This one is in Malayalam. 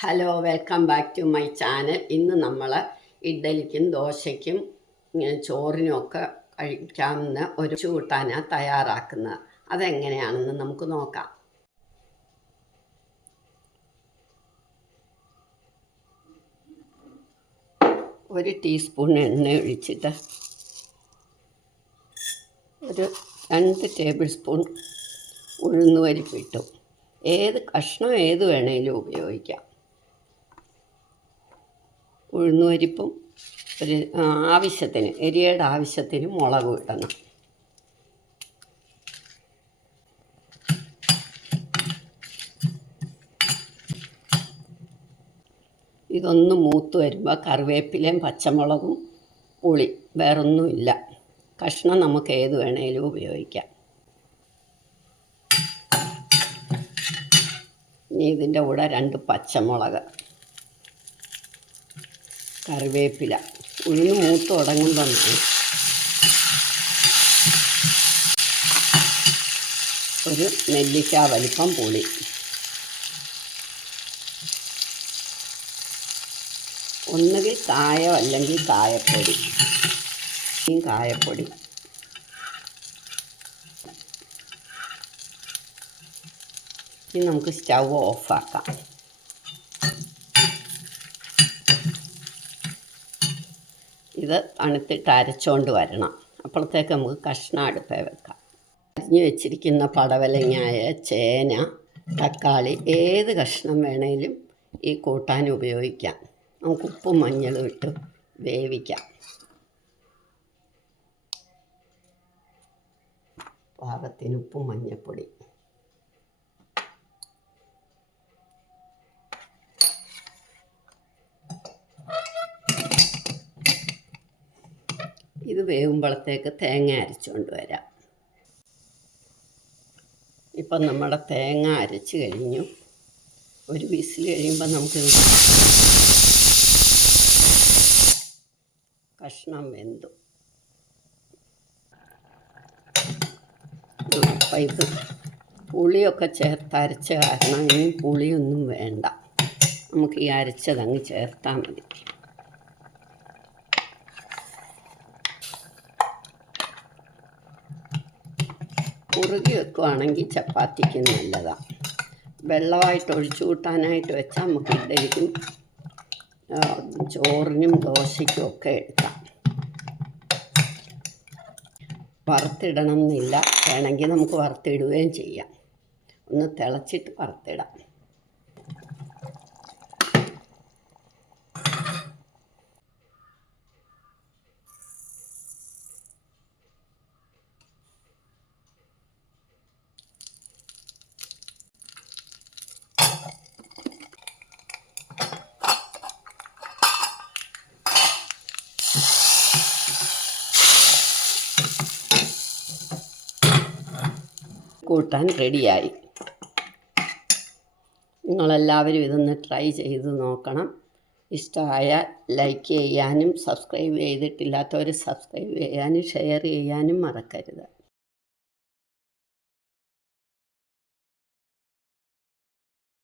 Hello welcome back to my channel ഇന്ന് നമ്മൾ ഇഡ്ഡലിക്കും ദോശയ്ക്കും ചോറിനും ഒക്കെ കഴിക്കാവുന്ന ഒരു ചൂട്ടാന തയ്യാറാക്കുന്നത് അതെങ്ങനെയാണെന്ന് നമുക്ക് നോക്കാം. ഒരു ടീസ്പൂൺ എണ്ണ ഒഴിച്ചിട്ട് ഒരു രണ്ട് ടേബിൾ സ്പൂൺ ഉഴുന്നുവരിപ്പിട്ടു ഏത് കഷ്ണം ഏത് വേണേലും ഉപയോഗിക്കാം. ഉഴുന്നുപരിപ്പും ഒരു ആവശ്യത്തിന് എരിയയുടെ ആവശ്യത്തിന് മുളക് ഇടണം. ഇതൊന്ന് മൂത്ത് വരുമ്പോൾ കറിവേപ്പിലയും പച്ചമുളകും പുളി വേറൊന്നുമില്ല. കഷ്ണം നമുക്ക് ഏത് വേണേലും ഉപയോഗിക്കാം. ഇനി ഇതിന്റെ കൂടെ രണ്ട് പച്ചമുളക്. കറിവേപ്പില. ഉഴുന്ന് മൂത്ത് തുടങ്ങുമ്പോൾ ഒരു നെല്ലിക്ക വലിപ്പം പുളി. ഒന്നുകിൽ കായം അല്ലെങ്കിൽ കായപ്പൊടി. കായപ്പൊടി. ഇനി നമുക്ക് സ്റ്റൗ ഓഫാക്കാം. ഇത് തണുത്തിട്ട് അരച്ചുകൊണ്ട് വരണം. അപ്പോഴത്തേക്ക് നമുക്ക് കഷ്ണം അടുപ്പേ വെക്കാം. അരിഞ്ഞു വെച്ചിരിക്കുന്ന പടവലങ്ങായ ചേന തക്കാളി ഏത് കഷ്ണം വേണേലും ഈ കൂട്ടാൻ ഉപയോഗിക്കാം. നമുക്ക് ഉപ്പും മഞ്ഞളും ഇട്ട് വേവിക്കാം. പാകത്തിന് ഉപ്പും മഞ്ഞൾപ്പൊടി ഇത് വേകുമ്പോഴത്തേക്ക് തേങ്ങ അരച്ചുകൊണ്ട് വരാം. ഇപ്പം നമ്മുടെ തേങ്ങ അരച്ച് കഴിഞ്ഞു. ഒരു വിസിൽ കഴിയുമ്പോൾ നമുക്ക് കഷ്ണം വെന്തു. അപ്പം ഇത് പുളിയൊക്കെ ചേർത്ത് അരച്ച കാരണം ഇനി പുളിയൊന്നും വേണ്ട. നമുക്ക് ഈ അരച്ചതങ്ങ് ചേർത്താൽ മതി. കുറുകി വെക്കുവാണെങ്കിൽ ചപ്പാത്തിക്ക് നല്ലതാണ് വെള്ളമായിട്ട് ഒഴിച്ചു കൂട്ടാനായിട്ട് വെച്ചാൽ നമുക്ക് ഇഡലിക്കും ചോറിനും ദോശയ്ക്കും ഒക്കെ എടുക്കാം. വറുത്തിടണം എന്നില്ല വേണമെങ്കിൽ നമുക്ക് വറുത്തിടുകയും ചെയ്യാം. ഒന്ന് തിളച്ചിട്ട് വറുത്തിടാം. കൂട്ടാൻ റെഡിയായി. നിങ്ങളെല്ലാവരും ഇതൊന്ന് ട്രൈ ചെയ്ത് നോക്കണം. ഇഷ്ടമായാൽ ലൈക്ക് ചെയ്യാനും സബ്സ്ക്രൈബ് ചെയ്തിട്ടില്ലാത്തവർ സബ്സ്ക്രൈബ് ചെയ്യാനും ഷെയർ ചെയ്യാനും മറക്കരുത്.